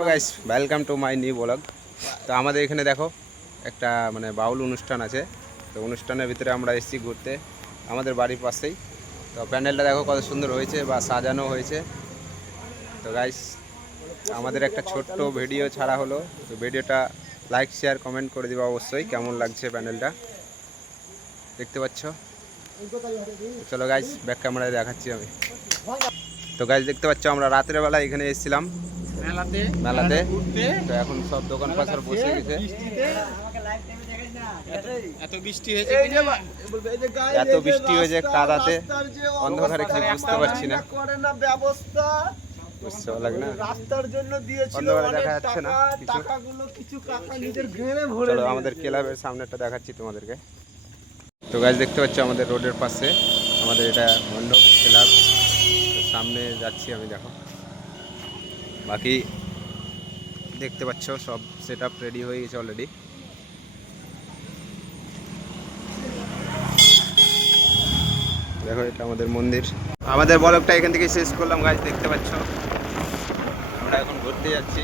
Hello guys, welcome to my new blog. তো আমাদের এখানে দেখো একটা মানে বাউল অনুষ্ঠান আছে। তো অনুষ্ঠানের ভিতরে আমরা এসেছি ঘুরতে আমাদের বাড়ির পাশেই। তো প্যান্ডেলটা দেখো কত সুন্দর হয়েছে বা সাজানো হয়েছে। তো গাইস আমাদের একটা ছোট্ট ভিডিও ছাড়া হলো। তো ভিডিওটা লাইক শেয়ার কমেন্ট করে দিবা অবশ্যই, কেমন লাগছে প্যান্ডেলটা দেখতে পাচ্ছ। চলো গাইস ব্যাক ক্যামেরায় দেখাচ্ছি আমি। তো গাইস দেখতে পাচ্ছ আমরা রাতের বেলা এখানে এসেছিলাম মেলাতে। তো এখন সব দোকান পাশার বসে গেছে। এত বৃষ্টি হয়েছে এত বৃষ্টি হয়েছে কাদাতে অন্ধকারে কিছু বুঝতে পারছি না। বুঝতে লাগে না, রাস্তার জন্য দিয়েছিল অন্ধকারে অনেক দেখা যাচ্ছে না টাকা, কিছু। টাকাগুলো কিছু কাকা নিজের ঘেরে ভরে চলো আমাদের ক্লাবের সামনেটা দেখাচ্ছি তোমাদেরকে। তো গাছ দেখতে পাচ্ছ আমাদের রোডের পাশে আমাদের এটা মণ্ডপ ক্লাব। তো সামনে যাচ্ছি আমি, দেখো বাকি দেখতে পাচ্ছ সব সেট আপ রেডি হয়ে গেছে অলরেডি। দেখো এটা আমাদের মন্দির। আমাদের ব্লগটা এখান থেকে শেষ করলাম গাছ, দেখতে পাচ্ছ আমরা এখন ঘুরতে যাচ্ছি।